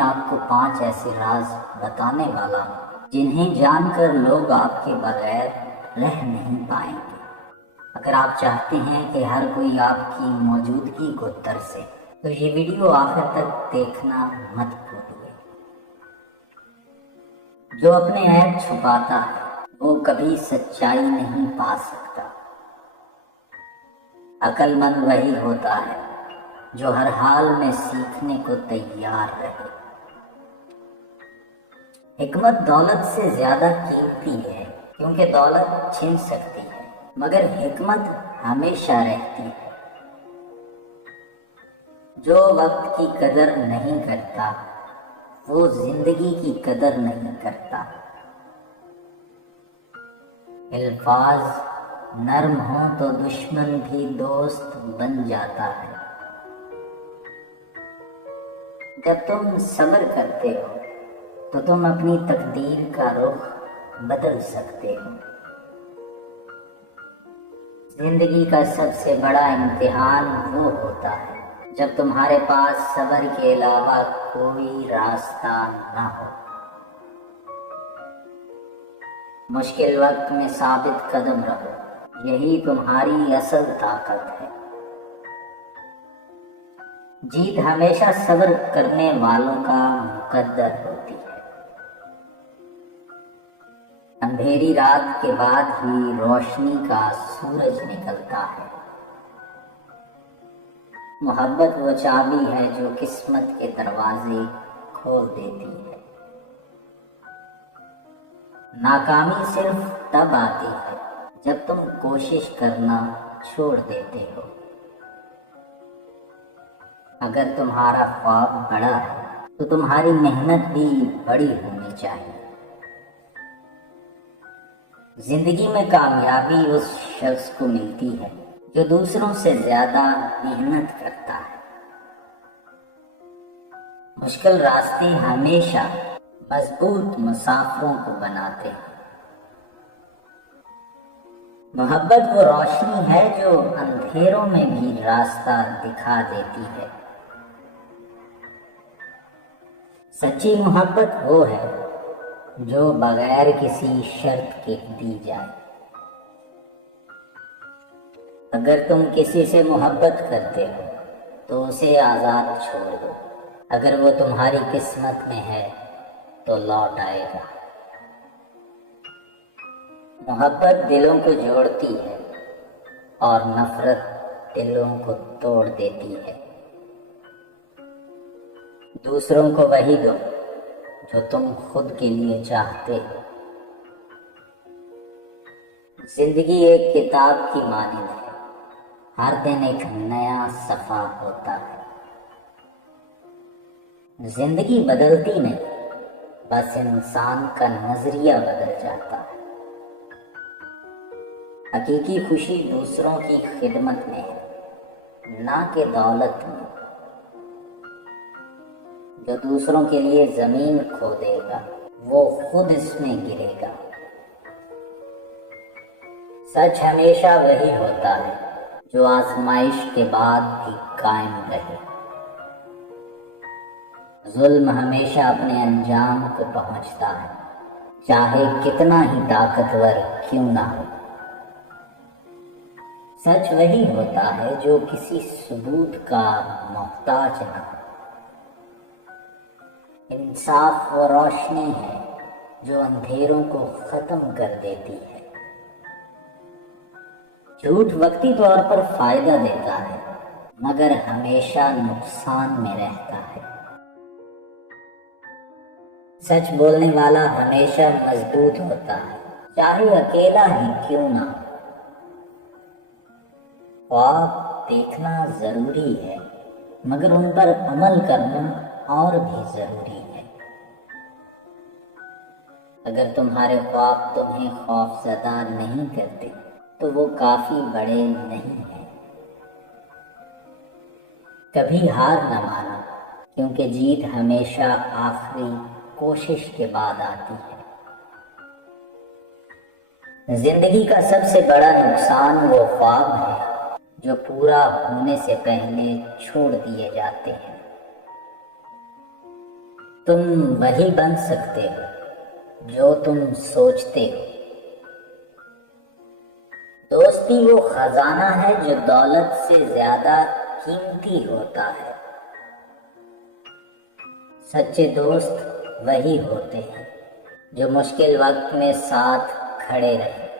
آپ کو 5 ایسے راز بتانے والا ہوں جنہیں جان کر لوگ آپ کے بغیر رہ نہیں پائیں گے۔ اگر آپ چاہتے ہیں کہ ہر کوئی آپ کی موجودگی کو ترسے تو یہ ویڈیو آخر تک دیکھنا مت بھولیے۔ جو اپنے عیب چھپاتا ہے وہ کبھی سچائی نہیں پا سکتا۔ عقل مند وہی ہوتا ہے جو ہر حال میں سیکھنے کو تیار رہے۔ حکمت دولت سے زیادہ قیمتی ہے کیونکہ دولت چھن سکتی ہے مگر حکمت ہمیشہ رہتی ہے۔ جو وقت کی قدر نہیں کرتا وہ زندگی کی قدر نہیں کرتا۔ الفاظ نرم ہوں تو دشمن بھی دوست بن جاتا ہے۔ جب تم صبر کرتے ہو تو تم اپنی تقدیر کا رخ بدل سکتے ہو۔ زندگی کا سب سے بڑا امتحان وہ ہوتا ہے جب تمہارے پاس صبر کے علاوہ کوئی راستہ نہ ہو۔ مشکل وقت میں ثابت قدم رہو، یہی تمہاری اصل طاقت ہے۔ جیت ہمیشہ صبر کرنے والوں کا مقدر ہوتی ہے۔ اندھیری رات کے بعد ہی روشنی کا سورج نکلتا ہے۔ محبت وہ چابی ہے جو قسمت کے دروازے کھول دیتی ہے۔ ناکامی صرف تب آتی ہے جب تم کوشش کرنا چھوڑ دیتے ہو۔ اگر تمہارا خواب بڑا ہے تو تمہاری محنت بھی بڑی ہونی چاہیے۔ زندگی میں کامیابی اس شخص کو ملتی ہے جو دوسروں سے زیادہ محنت کرتا ہے۔ مشکل راستے ہمیشہ مضبوط مسافروں کو بناتے ہیں۔ محبت وہ روشنی ہے جو اندھیروں میں بھی راستہ دکھا دیتی ہے۔ سچی محبت وہ ہے جو بغیر کسی شرط کے دی جائے۔ اگر تم کسی سے محبت کرتے ہو تو اسے آزاد چھوڑ دو۔ اگر وہ تمہاری قسمت میں ہے تو لوٹ آئے گا۔ محبت دلوں کو جوڑتی ہے اور نفرت دلوں کو توڑ دیتی ہے۔ دوسروں کو وہی دو جو تم خود کے لیے چاہتے ہو۔ زندگی ایک کتاب کی مانند ہے، ہر دن ایک نیا صفحہ ہوتا ہے۔ زندگی بدلتی نہیں، بس انسان کا نظریہ بدل جاتا ہے۔ حقیقی خوشی دوسروں کی خدمت میں ہے، نہ کہ دولت میں۔ جو دوسروں کے لیے زمین کھودے گا وہ خود اس میں گرے گا۔ سچ ہمیشہ وہی ہوتا ہے جو آزمائش کے بعد بھی قائم رہے۔ ظلم ہمیشہ اپنے انجام کو پہنچتا ہے، چاہے کتنا ہی طاقتور کیوں نہ ہو۔ سچ وہی ہوتا ہے جو کسی ثبوت کا محتاج نہ ہو۔ انصاف وہ روشنی ہے جو اندھیروں کو ختم کر دیتی ہے۔ جھوٹ وقتی طور پر فائدہ دیتا ہے مگر ہمیشہ نقصان میں رہتا ہے۔ سچ بولنے والا ہمیشہ مضبوط ہوتا ہے، چاہے اکیلا ہی کیوں نہ ہو۔ خواب دیکھنا ضروری ہے مگر ان پر عمل کرنا اور بھی ضروری ہے۔ اگر تمہارے خواب تمہیں خوفزدہ نہیں کرتے تو وہ کافی بڑے نہیں ہیں۔ کبھی ہار نہ مانا کیونکہ جیت ہمیشہ آخری کوشش کے بعد آتی ہے۔ زندگی کا سب سے بڑا نقصان وہ خواب ہے جو پورا ہونے سے پہلے چھوڑ دیے جاتے ہیں۔ تم وہی بن سکتے ہو جو تم سوچتے ہو۔ دوستی وہ خزانہ ہے جو دولت سے زیادہ قیمتی ہوتا ہے۔ سچے دوست وہی ہوتے ہیں جو مشکل وقت میں ساتھ کھڑے رہیں۔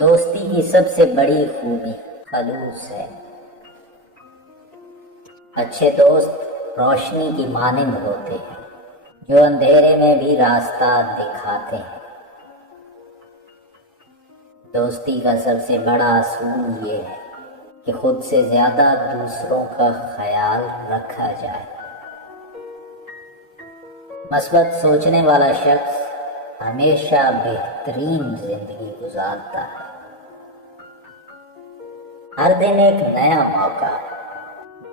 دوستی کی سب سے بڑی خوبی خلوص ہے۔ اچھے دوست روشنی کی مانند ہوتے ہیں جو اندھیرے میں بھی راستہ دکھاتے ہیں۔ دوستی کا سب سے بڑا اصول یہ ہے کہ خود سے زیادہ دوسروں کا خیال رکھا جائے۔ مثبت سوچنے والا شخص ہمیشہ بہترین زندگی گزارتا ہے۔ ہر دن ایک نیا موقع ہے،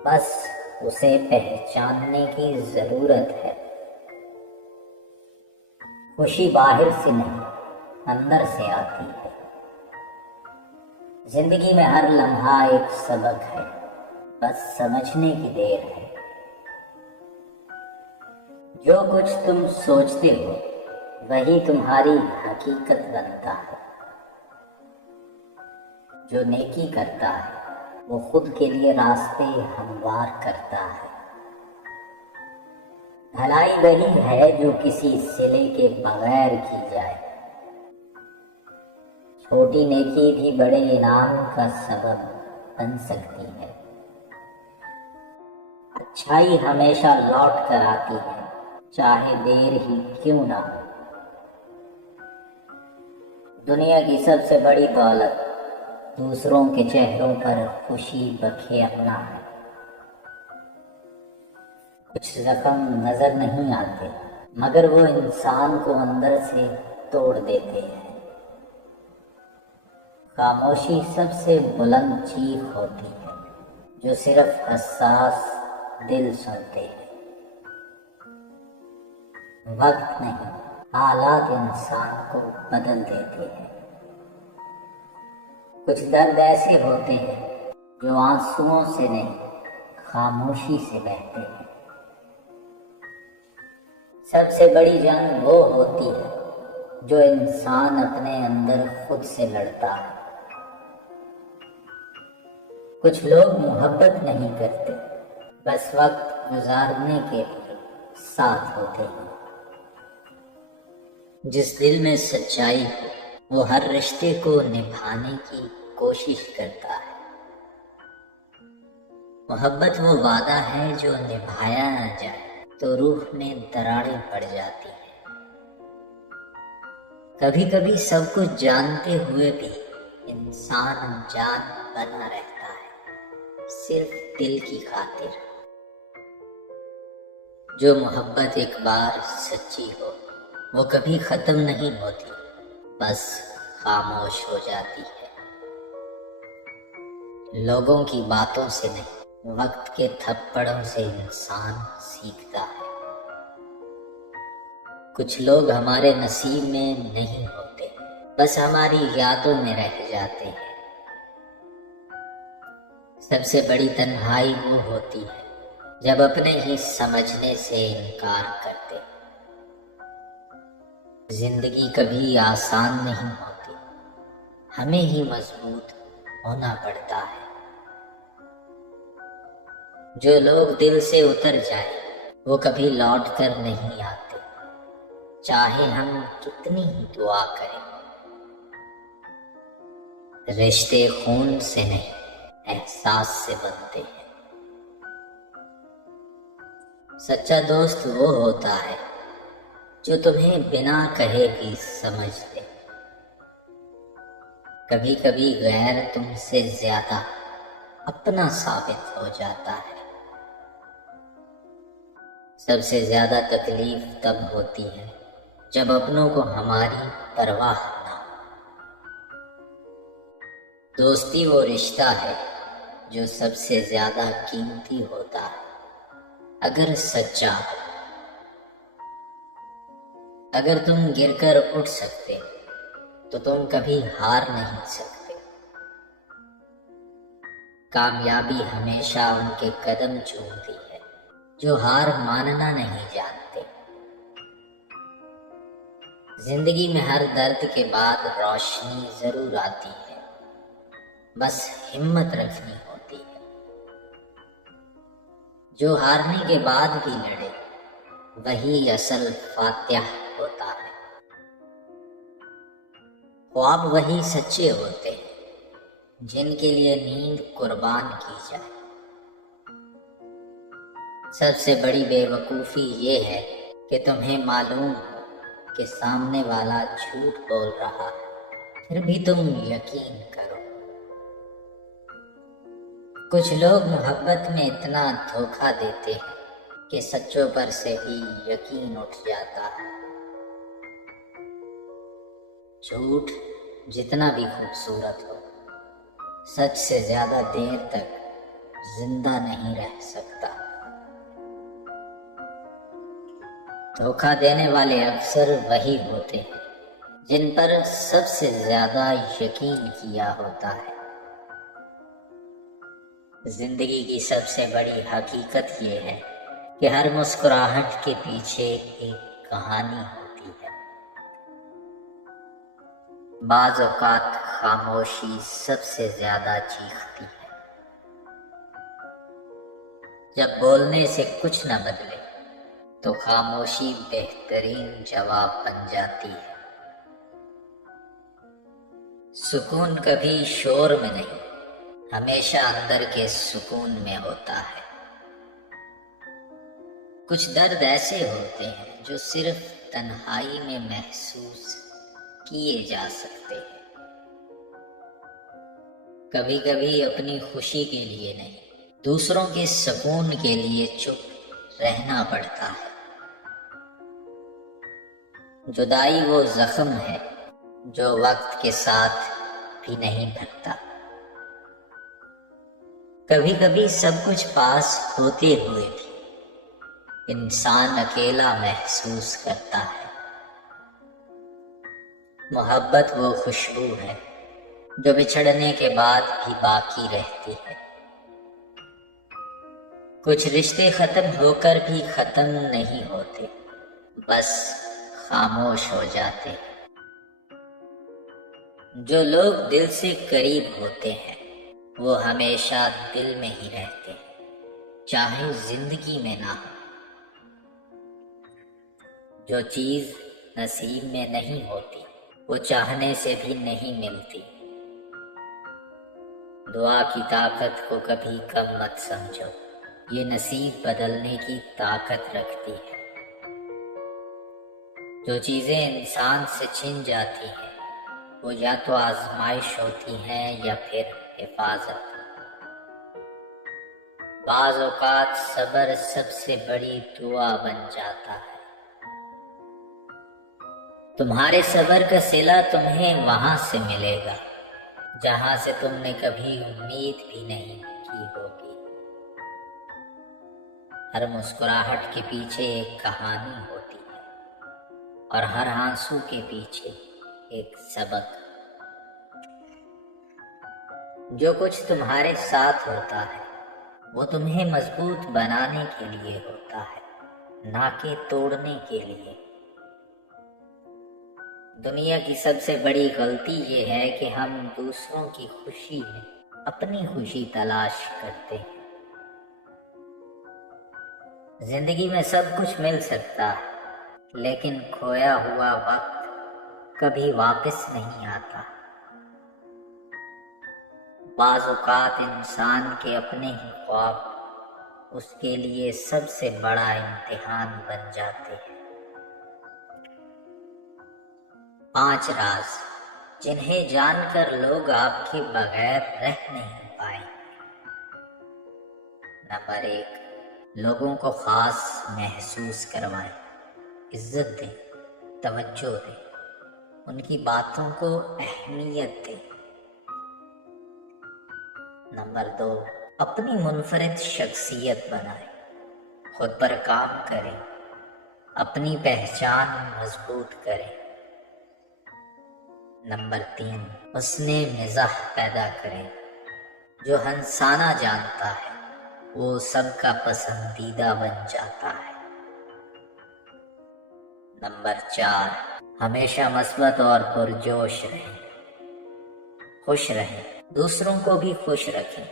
بس اسے پہچاننے کی ضرورت ہے۔ خوشی باہر سے نہیں، اندر سے آتی ہے۔ زندگی میں ہر لمحہ ایک سبق ہے، بس سمجھنے کی دیر ہے۔ جو کچھ تم سوچتے ہو وہی تمہاری حقیقت بنتا ہے۔ جو نیکی کرتا ہے وہ خود کے لیے راستے ہموار کرتا ہے۔ بھلائی وہی ہے جو کسی صلے کے بغیر کی جائے۔ چھوٹی نیکی بھی بڑے انعام کا سبب بن سکتی ہے۔ اچھائی ہمیشہ لوٹ کر آتی ہے، چاہے دیر ہی کیوں نہ ہو۔ دنیا کی سب سے بڑی دولت دوسروں کے چہروں پر خوشی بکھیرنا ہے۔ کچھ زخم نظر نہیں آتے مگر وہ انسان کو اندر سے توڑ دیتے ہیں۔ خاموشی سب سے بلند چیخ ہوتی ہے جو صرف حساس دل سنتے ہیں۔ وقت نہیں، حالات انسان کو بدل دیتے ہیں۔ کچھ درد ایسے ہوتے ہیں جو آنسوؤں سے نہیں، خاموشی سے بہتے ہیں۔ سب سے بڑی جنگ وہ ہوتی ہے جو انسان اپنے اندر خود سے لڑتا ہے۔ کچھ لوگ محبت نہیں کرتے، بس وقت گزارنے کے لیے ساتھ ہوتے ہیں۔ جس دل میں سچائی ہو وہ ہر رشتے کو نبھانے کی کوشش کرتا ہے۔ محبت وہ وعدہ ہے جو نبھایا نہ جائے تو روح میں دراڑیں پڑ جاتی ہیں۔ کبھی کبھی سب کچھ جانتے ہوئے بھی انسان انجان بنا رہتا ہے، صرف دل کی خاطر۔ جو محبت ایک بار سچی ہو وہ کبھی ختم نہیں ہوتی، بس خاموش ہو جاتی ہے۔ لوگوں کی باتوں سے نہیں، وقت کے تھپڑوں سے انسان سیکھتا ہے۔ کچھ لوگ ہمارے نصیب میں نہیں ہوتے، بس ہماری یادوں میں رہ جاتے ہیں۔ سب سے بڑی تنہائی وہ ہوتی ہے جب اپنے ہی سمجھنے سے انکار کرتے۔ زندگی کبھی آسان نہیں ہوتی، ہمیں ہی مضبوط ہونا پڑتا ہے۔ جو لوگ دل سے اتر جائیں وہ کبھی لوٹ کر نہیں آتے، چاہے ہم کتنی ہی دعا کریں۔ رشتے خون سے نہیں، احساس سے بنتے ہیں۔ سچا دوست وہ ہوتا ہے جو تمہیں بنا کہے بھی سمجھ لے۔ کبھی کبھی غیر تم سے زیادہ اپنا ثابت ہو جاتا ہے۔ سب سے زیادہ تکلیف تب ہوتی ہے جب اپنوں کو ہماری پرواہ نہ ہو۔ دوستی وہ رشتہ ہے جو سب سے زیادہ قیمتی ہوتا ہے اگر سچا ہو۔ اگر تم گر کر اٹھ سکتے تو تم کبھی ہار نہیں سکتے۔ کامیابی ہمیشہ ان کے قدم چومتی ہے جو ہار ماننا نہیں جانتے۔ زندگی میں ہر درد کے بعد روشنی ضرور آتی ہے، بس ہمت رکھنی ہوتی ہے۔ جو ہارنے کے بعد بھی لڑے، وہی اصل فاتح ہوتا ہے۔ خواب وہی سچے ہوتے ہیں جن کے لیے نیند قربان کی جائے۔ سب سے بڑی بے وقوفی یہ ہے کہ تمہیں معلوم ہو کہ سامنے والا جھوٹ بول رہا ہے، پھر بھی تم یقین کرو۔ کچھ لوگ محبت میں اتنا دھوکہ دیتے ہیں کہ سچوں پر سے بھی یقین اٹھ جاتا ہے۔ جھوٹ جتنا بھی خوبصورت ہو، سچ سے زیادہ دیر تک زندہ نہیں رہ سکتا۔ دھوکہ دینے والے اکثر وہی ہوتے ہیں جن پر سب سے زیادہ یقین کیا ہوتا ہے۔ زندگی کی سب سے بڑی حقیقت یہ ہے کہ ہر مسکراہٹ کے پیچھے ایک کہانی ہوتی ہے۔ بعض اوقات خاموشی سب سے زیادہ چیختی ہے۔ جب بولنے سے کچھ نہ بدلے تو خاموشی بہترین جواب بن جاتی ہے۔ سکون کبھی شور میں نہیں، ہمیشہ اندر کے سکون میں ہوتا ہے۔ کچھ درد ایسے ہوتے ہیں جو صرف تنہائی میں محسوس کیے جا سکتے ہیں۔ کبھی کبھی اپنی خوشی کے لیے نہیں، دوسروں کے سکون کے لیے چپ رہنا پڑتا ہے۔ جدائی وہ زخم ہے جو وقت کے ساتھ بھی نہیں بھرتا۔ کبھی کبھی سب کچھ پاس ہوتے ہوئے بھی انسان اکیلا محسوس کرتا ہے۔ محبت وہ خوشبو ہے جو بچھڑنے کے بعد بھی باقی رہتی ہے۔ کچھ رشتے ختم ہو کر بھی ختم نہیں ہوتے، بس خاموش ہو جاتے ہیں۔ جو لوگ دل سے قریب ہوتے ہیں وہ ہمیشہ دل میں ہی رہتے ہیں، چاہے زندگی میں نہ ہو۔ جو چیز نصیب میں نہیں ہوتی وہ چاہنے سے بھی نہیں ملتی۔ دعا کی طاقت کو کبھی کم مت سمجھو، یہ نصیب بدلنے کی طاقت رکھتی ہے۔ جو چیزیں انسان سے چھن جاتی ہیں وہ یا تو آزمائش ہوتی ہیں یا پھر حفاظت۔ بعض اوقات صبر سب سے بڑی دعا بن جاتا ہے۔ تمہارے صبر کا صلہ تمہیں وہاں سے ملے گا جہاں سے تم نے کبھی امید بھی نہیں کی ہوگی۔ ہر مسکراہٹ کے پیچھے ایک کہانی ہوتی ہے اور ہر آنسو کے پیچھے ایک سبق۔ جو کچھ تمہارے ساتھ ہوتا ہے وہ تمہیں مضبوط بنانے کے لیے ہوتا ہے، نہ کہ توڑنے کے لیے۔ دنیا کی سب سے بڑی غلطی یہ ہے کہ ہم دوسروں کی خوشی میں اپنی خوشی تلاش کرتے ہیں۔ زندگی میں سب کچھ مل سکتا ہے لیکن کھویا ہوا وقت کبھی واپس نہیں آتا۔ بعض اوقات انسان کے اپنے ہی خواب اس کے لیے سب سے بڑا امتحان بن جاتے ہیں۔ 5 راز جنہیں جان کر لوگ آپ کے بغیر رہ نہیں پائیں۔ نمبر 1، لوگوں کو خاص محسوس کروائیں، عزت دیں، توجہ دیں، ان کی باتوں کو اہمیت دیں۔ نمبر 2، اپنی منفرد شخصیت بنائیں، خود پر کام کریں، اپنی پہچان مضبوط کریں۔ نمبر 3، حسن مزاح پیدا کریں، جو ہنسانا جانتا ہے وہ سب کا پسندیدہ بن جاتا ہے۔ نمبر 4، ہمیشہ مثبت اور پرجوش رہیں، خوش رہیں، دوسروں کو بھی خوش رکھیں۔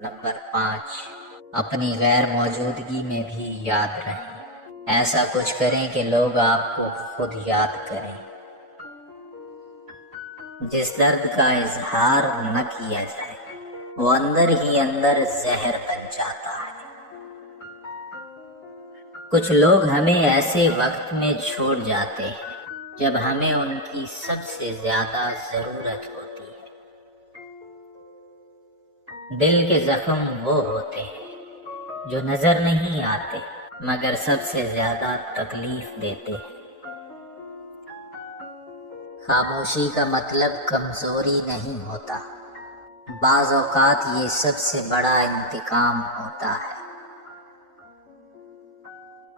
نمبر 5، اپنی غیر موجودگی میں بھی یاد رہیں، ایسا کچھ کریں کہ لوگ آپ کو خود یاد کریں۔ جس درد کا اظہار نہ کیا جائے وہ اندر ہی اندر زہر بن جاتا ہے۔ کچھ لوگ ہمیں ایسے وقت میں چھوڑ جاتے ہیں جب ہمیں ان کی سب سے زیادہ ضرورت ہوتی ہے۔ دل کے زخم وہ ہوتے ہیں جو نظر نہیں آتے مگر سب سے زیادہ تکلیف دیتے ہیں۔ خاموشی کا مطلب کمزوری نہیں ہوتا، بعض اوقات یہ سب سے بڑا انتقام ہوتا ہے۔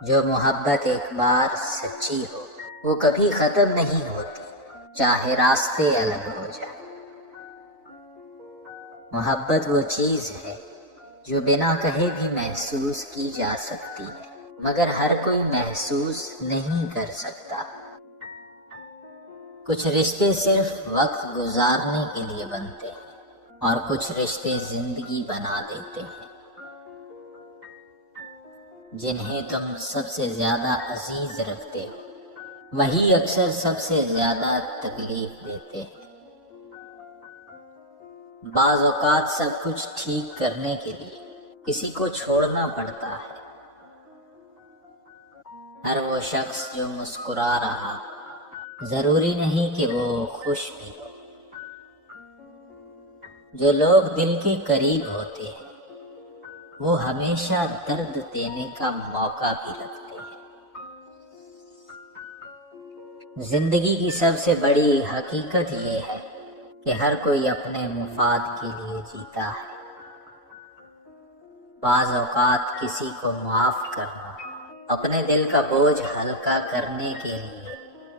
جو محبت ایک بار سچی ہو وہ کبھی ختم نہیں ہوتی، چاہے راستے الگ ہو جائیں۔ محبت وہ چیز ہے جو بنا کہے بھی محسوس کی جا سکتی ہے، مگر ہر کوئی محسوس نہیں کر سکتا۔ کچھ رشتے صرف وقت گزارنے کے لیے بنتے ہیں اور کچھ رشتے زندگی بنا دیتے ہیں۔ جنہیں تم سب سے زیادہ عزیز رکھتے ہو وہی اکثر سب سے زیادہ تکلیف دیتے ہیں۔ بعض اوقات سب کچھ ٹھیک کرنے کے لیے کسی کو چھوڑنا پڑتا ہے۔ ہر وہ شخص جو مسکرا رہا ضروری نہیں کہ وہ خوش بھی ہو۔ جو لوگ دل کے قریب ہوتے ہیں وہ ہمیشہ درد دینے کا موقع بھی رکھتے ہیں۔ زندگی کی سب سے بڑی حقیقت یہ ہے کہ ہر کوئی اپنے مفاد کے لیے جیتا ہے۔ بعض اوقات کسی کو معاف کرنا اپنے دل کا بوجھ ہلکا کرنے کے لیے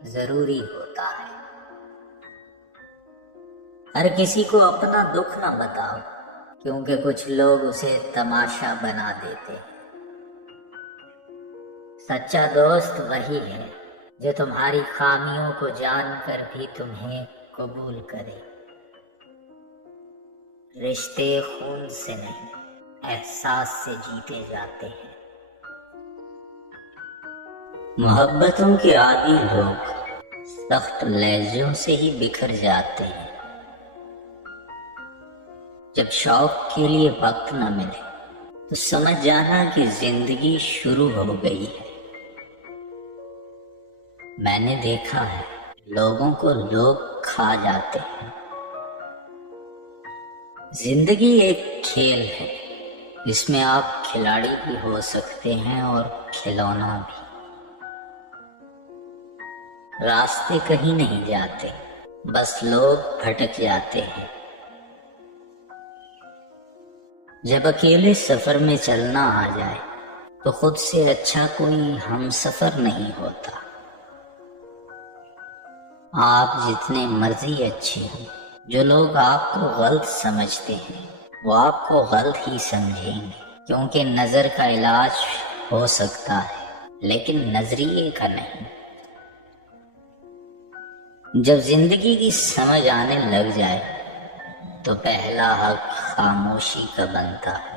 ضروری ہوتا ہے۔ ہر کسی کو اپنا دکھ نہ بتاؤ کیونکہ کچھ لوگ اسے تماشا بنا دیتے ہیں۔ سچا دوست وہی ہے جو تمہاری خامیوں کو جان کر بھی تمہیں قبول کرے۔ رشتے خون سے نہیں احساس سے جیتے جاتے ہیں۔ محبتوں کے عادی لوگ سخت لہجوں سے ہی بکھر جاتے ہیں۔ جب شوق کے لیے وقت نہ ملے تو سمجھ جانا کہ زندگی شروع ہو گئی ہے۔ میں نے دیکھا ہے لوگوں کو لوگ کھا جاتے ہیں۔ زندگی ایک کھیل ہے جس میں آپ کھلاڑی بھی ہو سکتے ہیں اور کھلونا بھی۔ راستے کہیں نہیں جاتے، بس لوگ بھٹک جاتے ہیں۔ جب اکیلے سفر میں چلنا آ جائے تو خود سے اچھا کوئی ہم سفر نہیں ہوتا۔ آپ جتنے مرضی اچھے ہوں، جو لوگ آپ کو غلط سمجھتے ہیں وہ آپ کو غلط ہی سمجھیں گے، کیونکہ نظر کا علاج ہو سکتا ہے لیکن نظریے کا نہیں۔ جب زندگی کی سمجھ آنے لگ جائے تو پہلا حق خاموشی کا بنتا ہے۔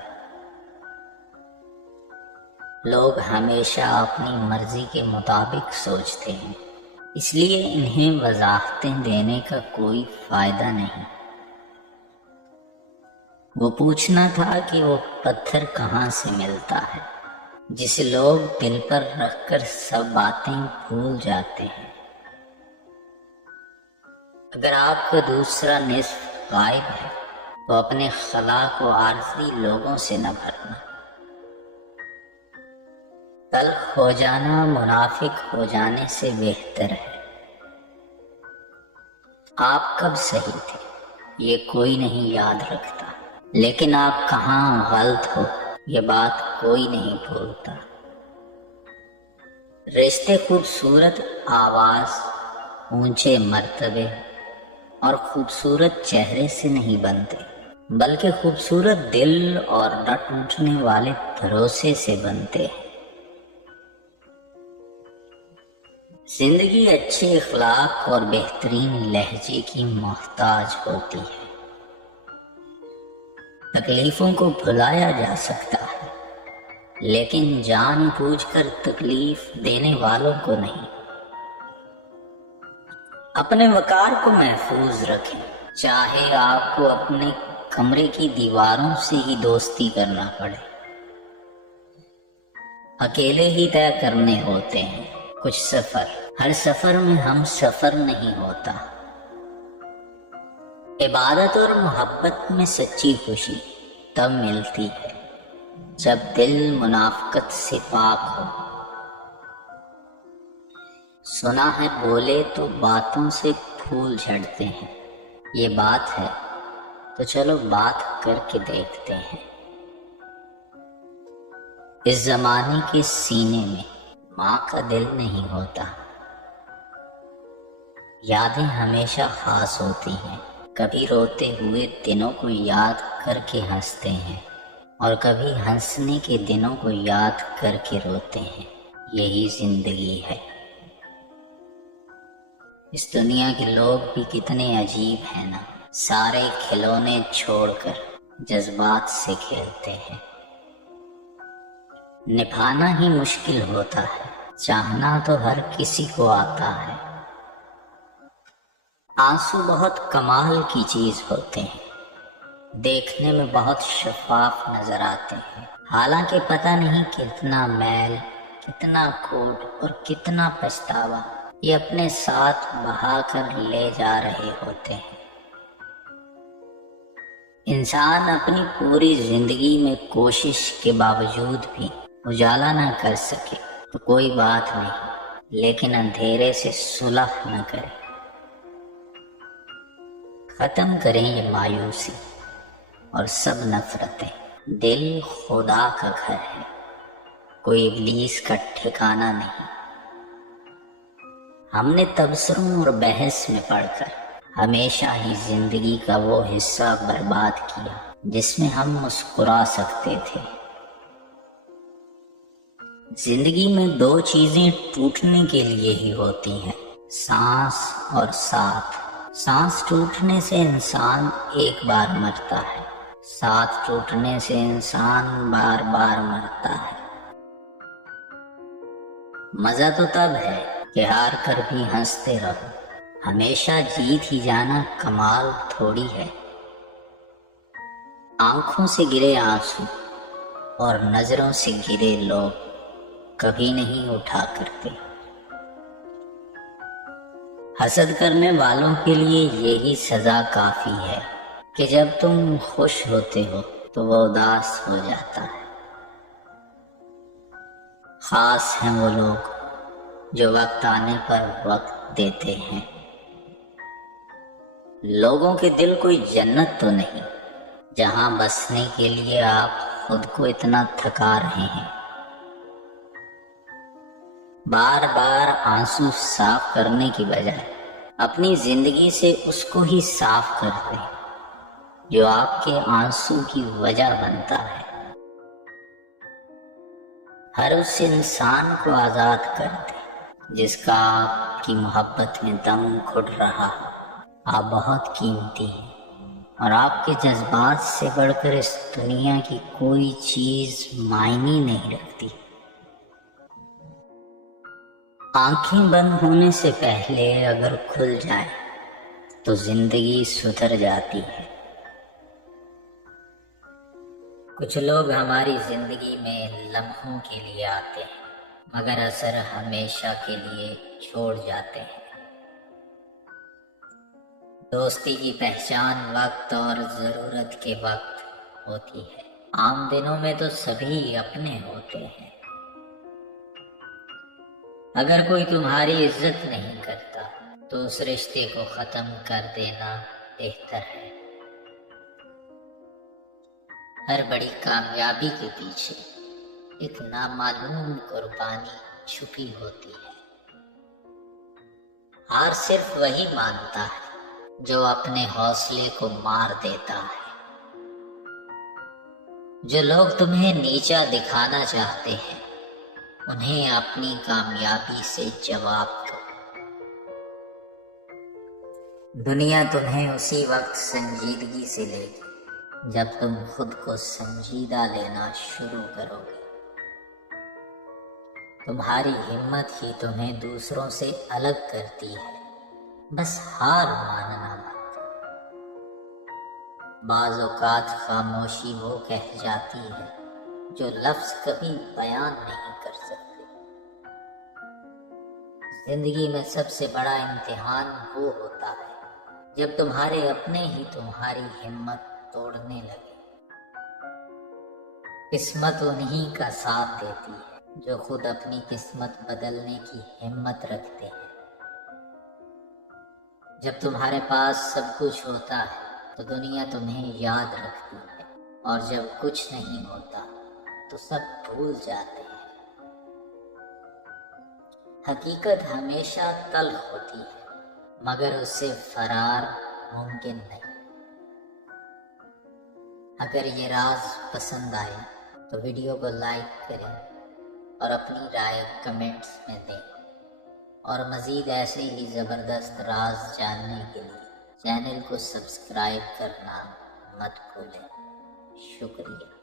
لوگ ہمیشہ اپنی مرضی کے مطابق سوچتے ہیں، اس لیے انہیں وضاحتیں دینے کا کوئی فائدہ نہیں۔ وہ پوچھنا تھا کہ وہ پتھر کہاں سے ملتا ہے جسے لوگ دل پر رکھ کر سب باتیں بھول جاتے ہیں۔ اگر آپ کا دوسرا نصف غائب ہے تو اپنے خلا کو عارضی لوگوں سے نہ بھرنا۔ تلخ ہو جانا منافق ہو جانے سے بہتر ہے۔ آپ کب صحیح تھے یہ کوئی نہیں یاد رکھتا، لیکن آپ کہاں غلط ہو یہ بات کوئی نہیں بھولتا۔ رشتے خوبصورت آواز، اونچے مرتبے اور خوبصورت چہرے سے نہیں بنتے، بلکہ خوبصورت دل اور نہ ٹوٹنے والے بھروسے سے بنتے ہیں۔ زندگی اچھے اخلاق اور بہترین لہجے کی محتاج ہوتی ہے۔ تکلیفوں کو بھلایا جا سکتا ہے، لیکن جان بوجھ کر تکلیف دینے والوں کو نہیں۔ اپنے وقار کو محفوظ رکھیں، چاہے آپ کو اپنے کمرے کی دیواروں سے ہی دوستی کرنا پڑے۔ اکیلے ہی طے کرنے ہوتے ہیں کچھ سفر، ہر سفر میں ہم سفر نہیں ہوتا۔ عبادت اور محبت میں سچی خوشی تب ملتی ہے جب دل منافقت سے پاک ہو۔ سنا ہے بولے تو باتوں سے پھول جھڑتے ہیں، یہ بات ہے تو چلو بات کر کے دیکھتے ہیں۔ اس زمانے کے سینے میں ماں کا دل نہیں ہوتا۔ یادیں ہمیشہ خاص ہوتی ہیں، کبھی روتے ہوئے دنوں کو یاد کر کے ہنستے ہیں اور کبھی ہنسنے کے دنوں کو یاد کر کے روتے ہیں۔ یہی زندگی ہے۔ اس دنیا کے لوگ بھی کتنے عجیب ہیں نا، سارے کھلونے چھوڑ کر جذبات سے کھیلتے ہیں۔ نبھانا ہی مشکل ہوتا ہے، چاہنا تو ہر کسی کو آتا ہے۔ آنسو بہت کمال کی چیز ہوتے ہیں، دیکھنے میں بہت شفاف نظر آتے ہیں، حالانکہ پتہ نہیں کتنا میل، کتنا کوڑ اور کتنا پچھتاوا یہ اپنے ساتھ بہا کر لے جا رہے ہوتے ہیں۔ انسان اپنی پوری زندگی میں کوشش کے باوجود بھی اجالا نہ کر سکے تو کوئی بات نہیں، لیکن اندھیرے سے صلح نہ کرے۔ ختم کریں یہ مایوسی اور سب نفرتیں۔ دل خدا کا گھر ہے، کوئی ابلیس کا ٹھکانہ نہیں۔ ہم نے تبصروں اور بحث میں پڑھ کر ہمیشہ ہی زندگی کا وہ حصہ برباد کیا جس میں ہم مسکرا سکتے تھے۔ زندگی میں دو چیزیں ٹوٹنے کے لیے ہی ہوتی ہیں، سانس اور ساتھ۔ سانس ٹوٹنے سے انسان ایک بار مرتا ہے، ساتھ ٹوٹنے سے انسان بار بار مرتا ہے۔ مزہ تو تب ہے کہ ہار کر بھی ہنستے رہو، ہمیشہ جیت ہی جانا کمال تھوڑی ہے۔ آنکھوں سے گرے آنسو اور نظروں سے گرے لوگ کبھی نہیں اٹھا کرتے۔ حسد کرنے والوں کے لیے یہی سزا کافی ہے کہ جب تم خوش ہوتے ہو تو وہ اداس ہو جاتا ہے۔ خاص ہیں وہ لوگ جو وقت آنے پر وقت دیتے ہیں۔ لوگوں کے دل کوئی جنت تو نہیں جہاں بسنے کے لیے آپ خود کو اتنا تھکا رہے ہیں۔ بار بار آنسو صاف کرنے کی بجائے اپنی زندگی سے اس کو ہی صاف کر دیں جو آپ کے آنسو کی وجہ بنتا ہے۔ ہر اس انسان کو آزاد کر دیں جس کا آپ کی محبت میں دم گھٹ رہا ہو۔ آپ بہت قیمتی ہیں اور آپ کے جذبات سے بڑھ کر اس دنیا کی کوئی چیز معنی نہیں رکھتی۔ آنکھیں بند ہونے سے پہلے اگر کھل جائیں تو زندگی سدھر جاتی ہے۔ کچھ لوگ ہماری زندگی میں لمحوں کے لیے آتے ہیں مگر اثر ہمیشہ کے لیے چھوڑ جاتے ہیں۔ دوستی کی پہچان وقت اور ضرورت کے وقت ہوتی ہے۔ عام دنوں میں تو سبھی اپنے ہوتے ہیں۔ اگر کوئی تمہاری عزت نہیں کرتا تو اس رشتے کو ختم کر دینا بہتر ہے۔ ہر بڑی کامیابی کے پیچھے ایک نامعلوم قربانی چھپی ہوتی ہے۔ ہار صرف وہی مانتا ہے جو اپنے حوصلے کو مار دیتا ہے۔ جو لوگ تمہیں نیچا دکھانا چاہتے ہیں انہیں اپنی کامیابی سے جواب دو۔ دنیا تمہیں اسی وقت سنجیدگی سے لے گی جب تم خود کو سنجیدہ لینا شروع کرو گے۔ تمہاری ہمت ہی تمہیں دوسروں سے الگ کرتی ہے، بس ہار ماننا مت۔ بعض اوقات خاموشی وہ کہہ جاتی ہے جو لفظ کبھی بیان نہیں کر سکتے۔ زندگی میں سب سے بڑا امتحان وہ ہوتا ہے جب تمہارے اپنے ہی تمہاری ہمت توڑنے لگے۔ قسمت انہی کا ساتھ دیتی ہے جو خود اپنی قسمت بدلنے کی ہمت رکھتے ہیں۔ جب تمہارے پاس سب کچھ ہوتا ہے تو دنیا تمہیں یاد رکھتی ہے، اور جب کچھ نہیں ہوتا تو سب بھول جاتے ہیں۔ حقیقت ہمیشہ تلخ ہوتی ہے مگر اس سے فرار ممکن نہیں۔ اگر یہ راز پسند آئے تو ویڈیو کو لائک کریں اور اپنی رائے کمنٹس میں دیں، اور مزید ایسے ہی زبردست راز جاننے کے لیے چینل کو سبسکرائب کرنا مت بھولیں۔ شکریہ۔